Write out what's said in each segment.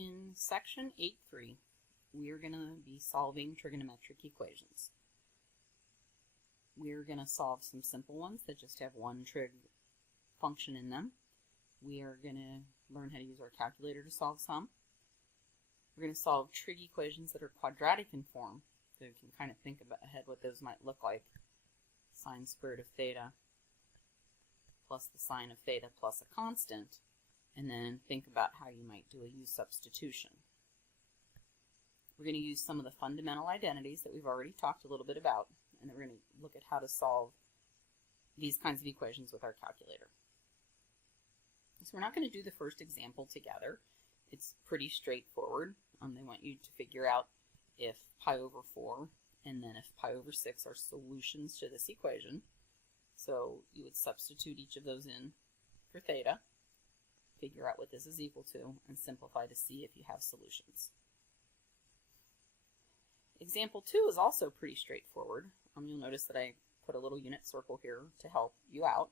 In section 8.3, we are going to be solving trigonometric equations. We're going to solve some simple ones that just have one trig function in them. We are going to learn how to use our calculator to solve some. We're going to solve trig equations that are quadratic in form, so you can kind of think about ahead what those might look like. Sine squared of theta plus the sine of theta plus a constant, and then think about how you might do a u substitution. We're going to use some of the fundamental identities that we've already talked a little bit about, and then we're going to look at how to solve these kinds of equations with our calculator. So we're not going to do the first example together. It's pretty straightforward. They want you to figure out if pi over 4 and then if pi over 6 are solutions to this equation. So you would substitute each of those in for theta, figure out what this is equal to, and simplify to see if you have solutions. Example 2 is also pretty straightforward. You'll notice that I put a little unit circle here to help you out.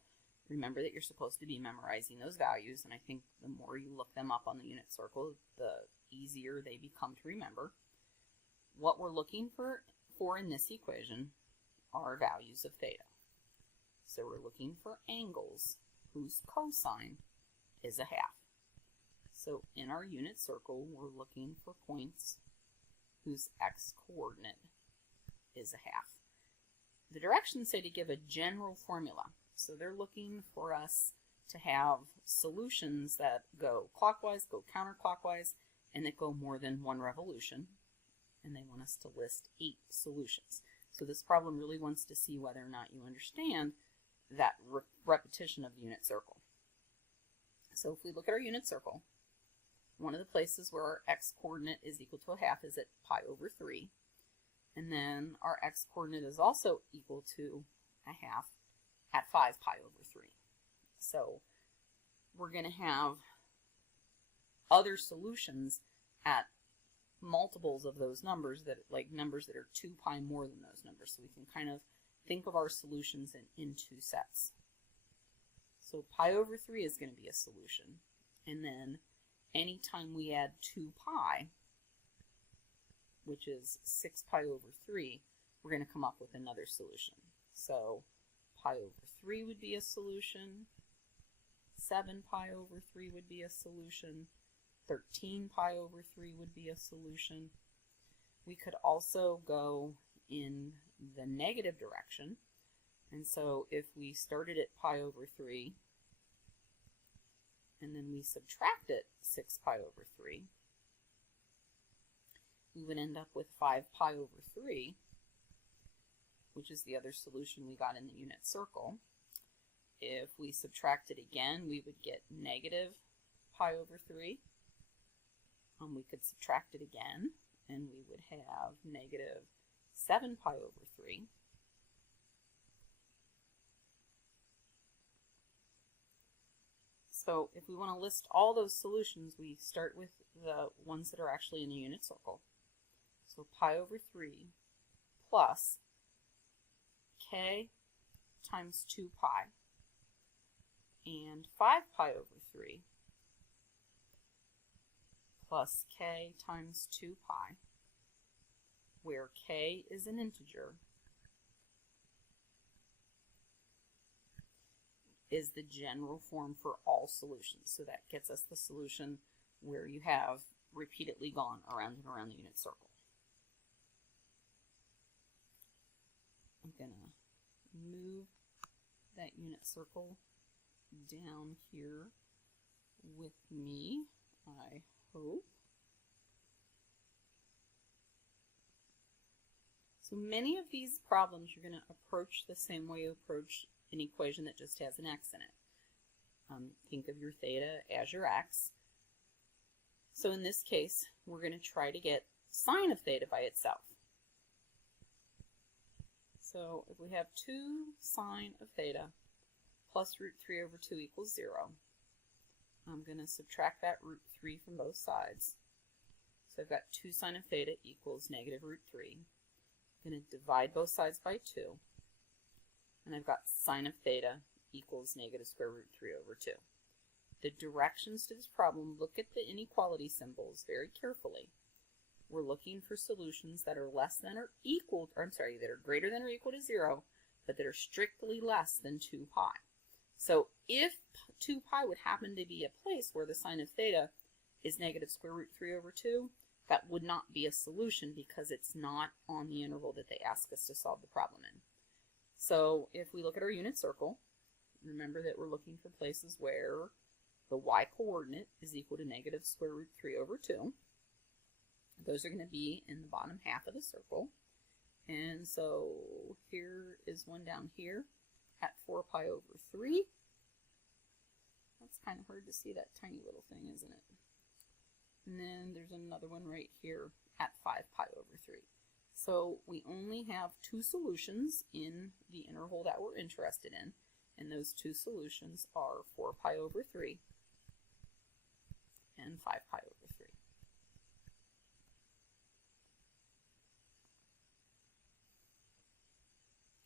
Remember that you're supposed to be memorizing those values, and I think the more you look them up on the unit circle, the easier they become to remember. What we're looking for in this equation are values of theta. So we're looking for angles whose cosine is a half. So in our unit circle, we're looking for points whose x-coordinate is a half. The directions say to give a general formula. So they're looking for us to have solutions that go clockwise, go counterclockwise, and that go more than one revolution. And they want us to list 8 solutions. So this problem really wants to see whether or not you understand that repetition of the unit circle. So if we look at our unit circle, one of the places where our x-coordinate is equal to a half is at pi over 3. And then our x-coordinate is also equal to a half at 5 pi over 3. So we're going to have other solutions at multiples of those numbers, that like numbers that are 2 pi more than those numbers. So we can kind of think of our solutions in 2 sets. So pi over 3 is going to be a solution. And then anytime we add 2 pi, which is 6 pi over 3, we're going to come up with another solution. So pi over 3 would be a solution, 7 pi over 3 would be a solution, 13 pi over 3 would be a solution. We could also go in the negative direction, and so if we started at pi over 3 and then we subtracted 6 pi over 3, we would end up with 5 pi over 3, which is the other solution we got in the unit circle. If we subtract it again, we would get negative pi over 3. We could subtract it again, and we would have negative 7 pi over 3. So if we want to list all those solutions, we start with the ones that are actually in the unit circle. So pi over 3 plus k times 2 pi and 5 pi over 3 plus k times 2 pi, where k is an integer, is the general form for all solutions. So that gets us the solution where you have repeatedly gone around and around the unit circle. I'm going to move that unit circle down here with me, I hope. So many of these problems you're going to approach the same way you approach an equation that just has an x in it. Think of your theta as your x. So in this case, we're going to try to get sine of theta by itself. So if we have 2 sine of theta plus root 3 over 2 equals 0, I'm going to subtract that root 3 from both sides. So I've got 2 sine of theta equals negative root 3. I'm going to divide both sides by 2. And I've got sine of theta equals negative square root 3 over 2. the directions to this problem, look at the inequality symbols very carefully. We're looking for solutions that are less than or equal, or I'm sorry, that are greater than or equal to 0, but that are strictly less than 2 pi. So if 2 pi would happen to be a place where the sine of theta is negative square root 3 over 2, that would not be a solution because it's not on the interval that they ask us to solve the problem in. So if we look at our unit circle, remember that we're looking for places where the y-coordinate is equal to negative square root 3 over 2. Those are going to be in the bottom half of the circle. And so here is one down here at 4 pi over 3. That's kind of hard to see, that tiny little thing, isn't it? And then there's another one right here at 5 pi over 3. So we only have 2 solutions in the interval that we're interested in, and those 2 solutions are 4 pi over 3 and 5 pi over 3.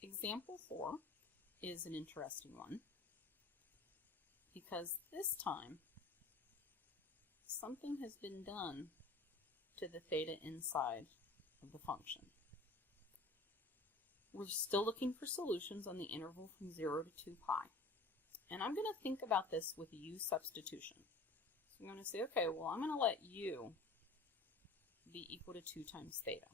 Example 4 is an interesting one because this time something has been done to the theta inside of the function. We're still looking for solutions on the interval from 0 to 2 pi. And I'm going to think about this with u substitution. So I'm going to say, okay, well, I'm going to let u be equal to 2 times theta.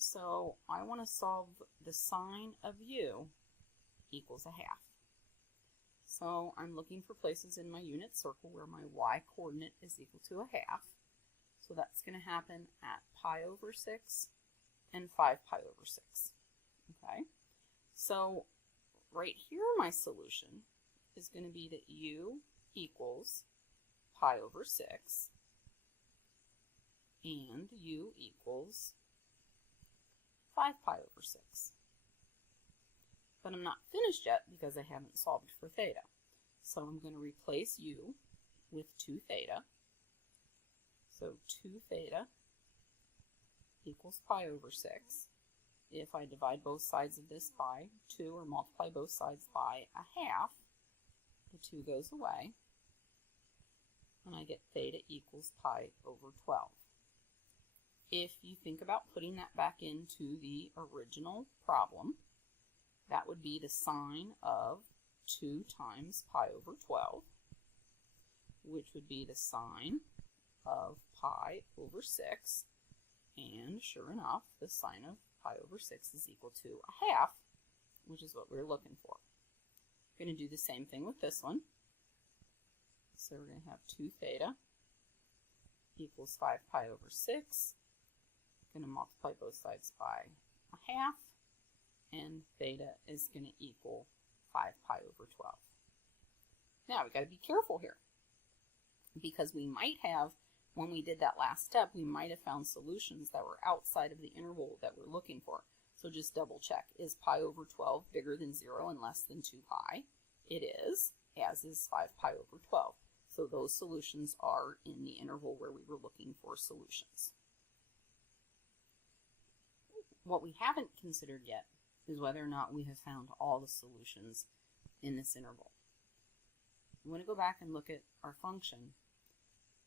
So I want to solve the sine of u equals a half. So I'm looking for places in my unit circle where my y-coordinate is equal to a half. So that's going to happen at pi over 6 and 5 pi over 6. Okay, so right here my solution is going to be that u equals pi over 6 and u equals 5 pi over 6. But I'm not finished yet because I haven't solved for theta. So I'm going to replace u with 2 theta. So 2 theta equals pi over 6. If I divide both sides of this by 2 or multiply both sides by a half, the 2 goes away, and I get theta equals pi over 12. If you think about putting that back into the original problem, that would be the sine of 2 times pi over 12, which would be the sine of pi over 6. And sure enough, the sine of pi over 6 is equal to a half, which is what we're looking for. We're going to do the same thing with this one. So we're going to have 2 theta equals 5 pi over 6. Going to multiply both sides by a half, and theta is going to equal 5 pi over 12. Now we got to be careful here because we might have, when we did that last step, we might have found solutions that were outside of the interval that we're looking for. So just double check. Is pi over 12 bigger than 0 and less than 2 pi? It is, as is 5 pi over 12. So those solutions are in the interval where we were looking for solutions. What we haven't considered yet is whether or not we have found all the solutions in this interval. We want to go back and look at our function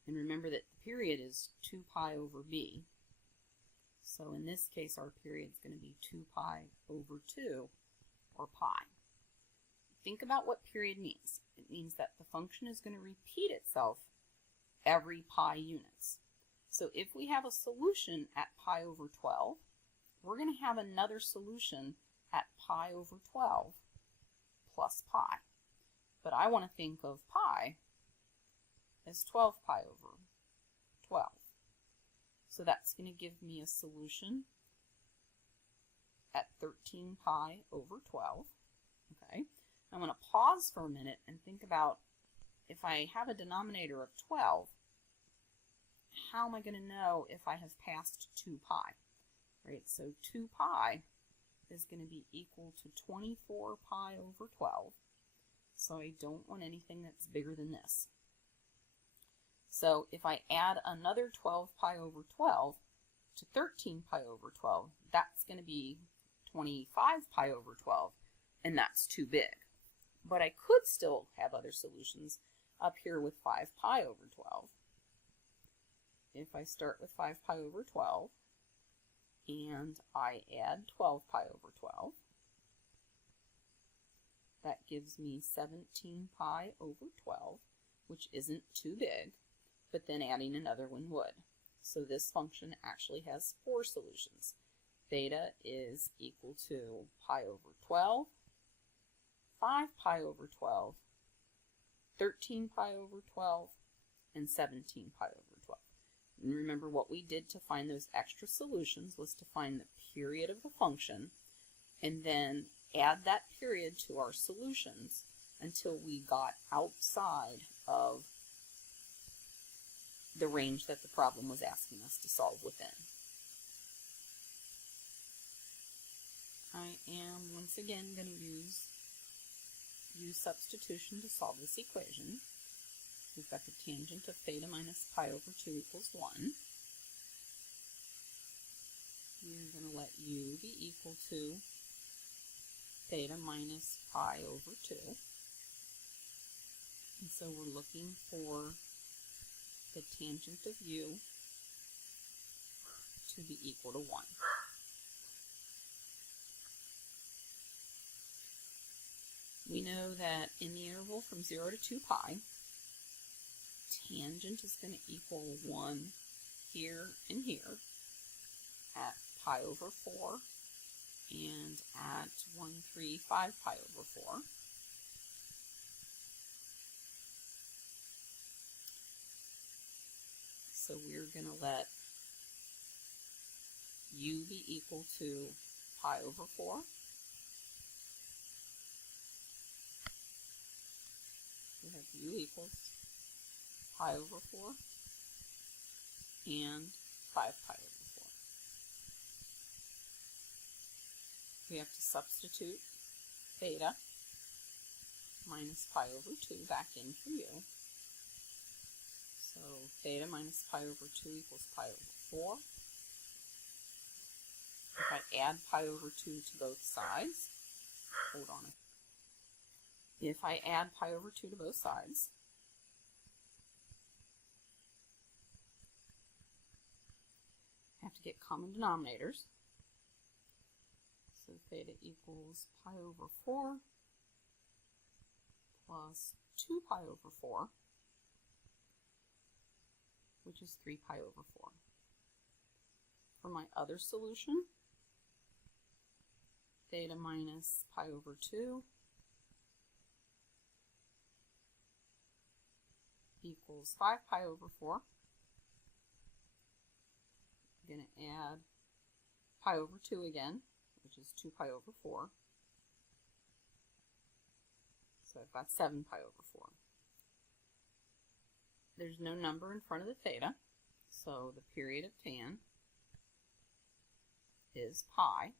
and remember that the period is 2 pi over b. So in this case, our period is going to be 2 pi over 2, or pi. Think about what period means. It means that the function is going to repeat itself every pi units. So if we have a solution at pi over 12, we're going to have another solution at pi over 12 plus pi. But I want to think of pi as 12 pi over 12. So that's going to give me a solution at 13 pi over 12. Okay, I'm going to pause for a minute and think about, if I have a denominator of 12, how am I going to know if I have passed 2 pi? Right, so 2 pi is going to be equal to 24 pi over 12. So I don't want anything that's bigger than this. So if I add another 12 pi over 12 to 13 pi over 12, that's going to be 25 pi over 12, and that's too big. But I could still have other solutions up here with 5 pi over 12. If I start with 5 pi over 12 and I add 12 pi over 12, that gives me 17 pi over 12, which isn't too big, but then adding another one would. So this function actually has 4 solutions. Theta is equal to pi over 12, 5 pi over 12, 13 pi over 12, and 17 pi over 12. And remember, what we did to find those extra solutions was to find the period of the function and then add that period to our solutions until we got outside of the range that the problem was asking us to solve within. I am once again going to use substitution to solve this equation. We've got the tangent of theta minus pi over 2 equals 1. We're going to let u be equal to theta minus pi over 2. And so we're looking for the tangent of u to be equal to 1. We know that in the interval from 0 to 2 pi, tangent is going to equal 1 here and here at pi over 4 and at 135 pi over 4. So we're going to let u be equal to pi over 4. We have u equals pi over 4 and 5 pi over 4. We have to substitute theta minus pi over 2 back in for u. So theta minus pi over 2 equals pi over 4. If I add pi over 2 to both sides, hold on. If I add pi over 2 to both sides, I have to get common denominators. So theta equals pi over 4 plus 2 pi over 4, which is 3 pi over 4. For my other solution, theta minus pi over 2 equals 5 pi over 4. I'm going to add pi over 2 again, which is 2 pi over 4. So I've got 7 pi over 4. There's no number in front of the theta, so the period of tan is pi.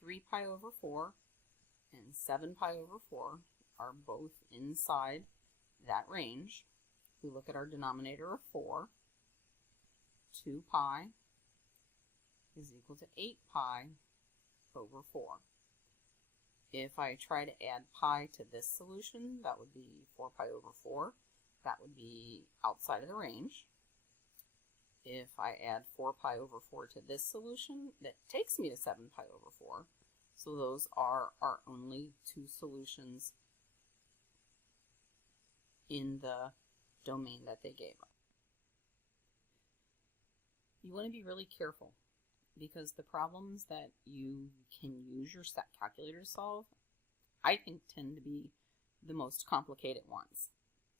3 pi over 4 and 7 pi over 4 are both inside that range. We look at our denominator of 4. 2 pi is equal to 8 pi over 4. If I try to add pi to this solution, that would be 4 pi over 4. That would be outside of the range. If I add 4 pi over 4 to this solution, that takes me to 7 pi over 4. So those are our only two solutions in the domain that they gave us. You want to be really careful because the problems that you can use your stat calculator to solve, I think, tend to be the most complicated ones.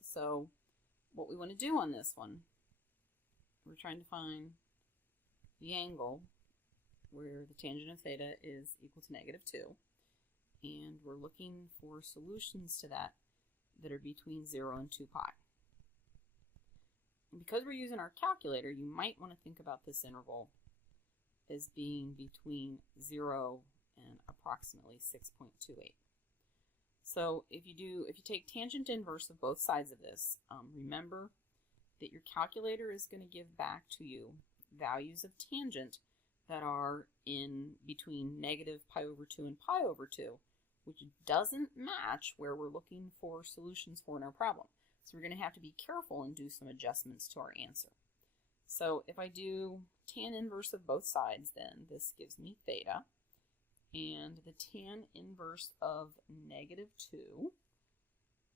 So what we want to do on this one, we're trying to find the angle where the tangent of theta is equal to -2, and we're looking for solutions to that that are between 0 and 2 pi. And because we're using our calculator, you might want to think about this interval as being between 0 and approximately 6.28. So if you take tangent inverse of both sides of this, remember that your calculator is going to give back to you values of tangent that are in between -pi over 2 and pi over 2, which doesn't match where we're looking for solutions for in our problem. So we're going to have to be careful and do some adjustments to our answer. So if I do tan inverse of both sides, then this gives me theta. And the tan inverse of -2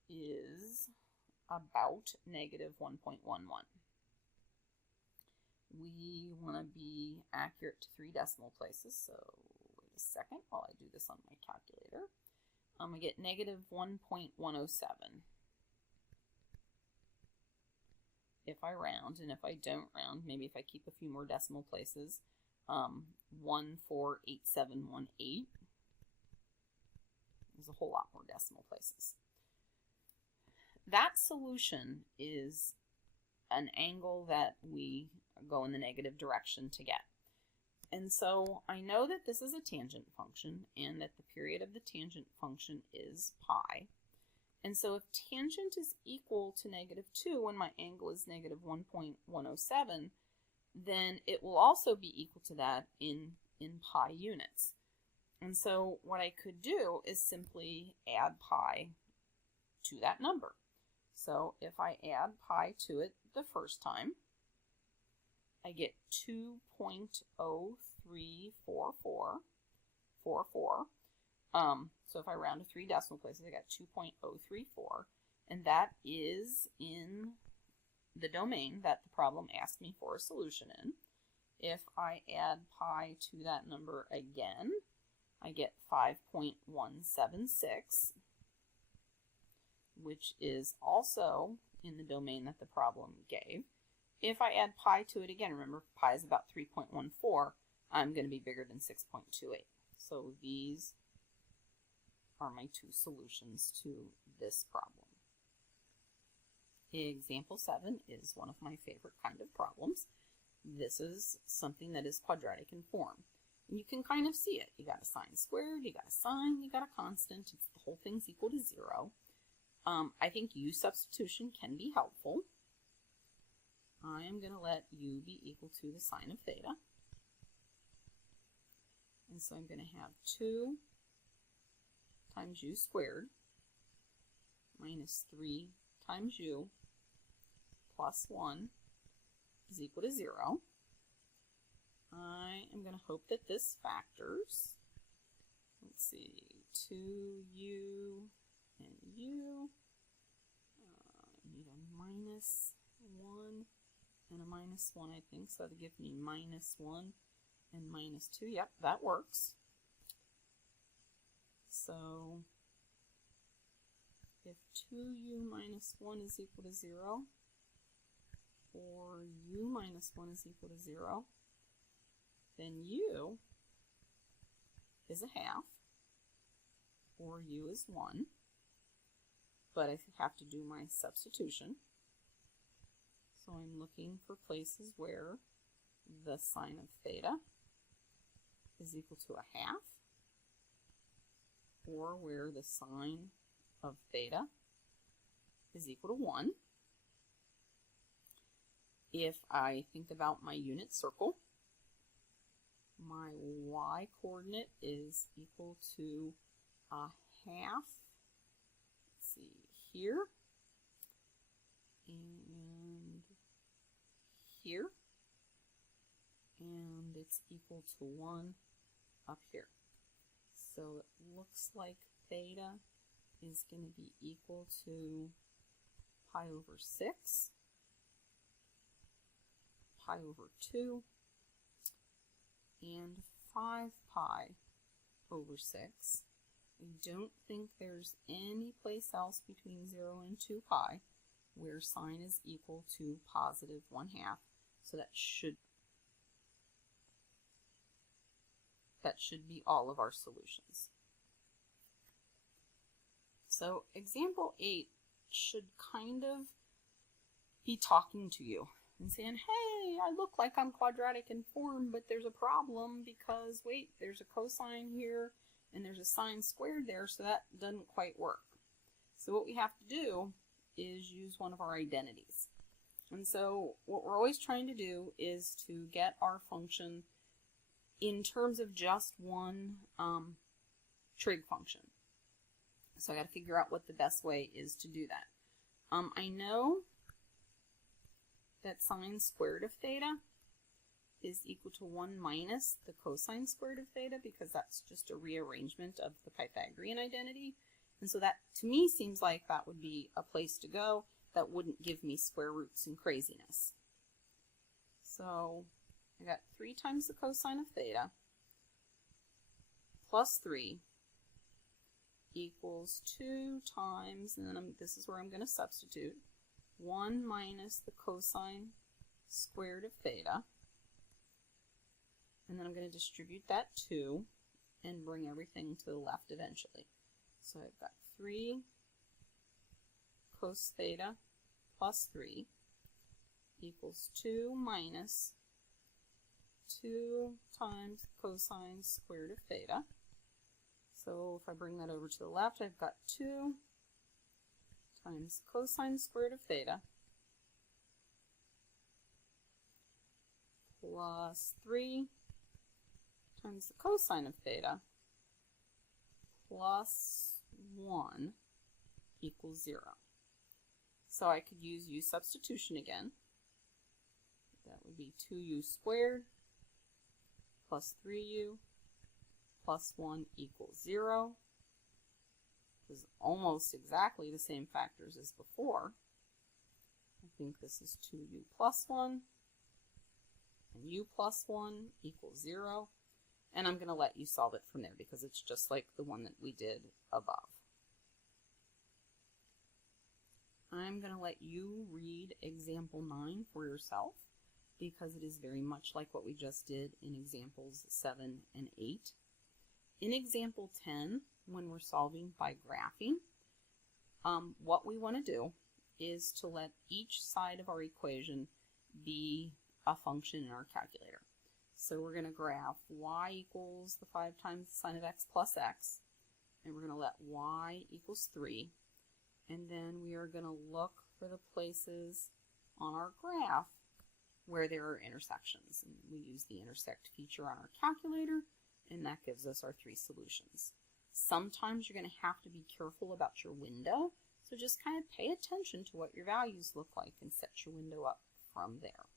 is about -1.11. We want to be accurate to 3 decimal places, so wait a second while I do this on my calculator. I get -1.107 if I round, and if I don't round, maybe if I keep a few more decimal places, 148718. There's a whole lot more decimal places. That solution is an angle that we go in the negative direction to get. And so I know that this is a tangent function and that the period of the tangent function is pi. And so if tangent is equal to -2 when my angle is -1.107, then it will also be equal to that in pi units. And so what I could do is simply add pi to that number. So if I add pi to it the first time, I get 2.034444. So if I round to 3 decimal places, I got 2.034, and that is in the domain that the problem asked me for a solution in. If I add pi to that number again, I get 5.176, which is also in the domain that the problem gave. If I add pi to it again, remember pi is about 3.14, I'm going to be bigger than 6.28. So these are my 2 solutions to this problem. Example 7 is one of my favorite kind of problems. This is something that is quadratic in form. And you can kind of see it. You got a sine squared, you got a sine, you got a constant. It's the whole thing's equal to 0. I think u substitution can be helpful. I am going to let u be equal to the sine of theta. And so I'm going to have 2 times u squared minus 3 times u plus 1 is equal to 0. I am going to hope that this factors. Let's see, 2u and u. I need a minus 1 and a minus 1, I think, so that'll give me minus 1 and minus 2. Yep, that works. So if 2u minus 1 is equal to 0, or u minus 1 is equal to 0, then u is a half, or u is 1, but I have to do my substitution. So I'm looking for places where the sine of theta is equal to a half, or where the sine of theta is equal to 1. If I think about my unit circle, my y coordinate is equal to a half, let's see, here, and here, and it's equal to 1 up here. So it looks like theta is going to be equal to pi over 6, pi over 2, and 5 pi over 6. I don't think there's any place else between 0 and 2 pi where sine is equal to positive 1/2. So that should be all of our solutions. So example 8 should kind of be talking to you and saying, hey, I look like I'm quadratic in form, but there's a problem because, wait, there's a cosine here and there's a sine squared there, so that doesn't quite work. So what we have to do is use one of our identities. And so what we're always trying to do is to get our function in terms of just one trig function. So I got to figure out what the best way is to do that. I know that sine squared of theta is equal to 1 minus the cosine squared of theta, because that's just a rearrangement of the Pythagorean identity. And so that, to me, seems like that would be a place to go that wouldn't give me square roots and craziness. So I got 3 times the cosine of theta plus 3 equals 2 times, and then this is where I'm going to substitute, 1 minus the cosine squared of theta. And then I'm going to distribute that 2 and bring everything to the left eventually. So I've got 3 cos theta plus 3 equals 2 minus 2 times cosine squared of theta. So if I bring that over to the left, I've got 2 times cosine squared of theta plus 3 times the cosine of theta plus 1 equals 0. So I could use u substitution again. That would be 2u squared plus 3u plus 1 equals 0. This is almost exactly the same factors as before. I think this is 2u plus 1 and u plus 1 equals 0. And I'm going to let you solve it from there because it's just like the one that we did above. I'm going to let you read example 9 for yourself because it is very much like what we just did in examples 7 and 8. In example 10, when we're solving by graphing, what we want to do is to let each side of our equation be a function in our calculator. So we're going to graph y equals the 5 times the sine of x plus x, and we're going to let y equals 3, and then we are going to look for the places on our graph where there are intersections. And we use the intersect feature on our calculator, and that gives us our 3 solutions. Sometimes you're going to have to be careful about your window, so just kind of pay attention to what your values look like and set your window up from there.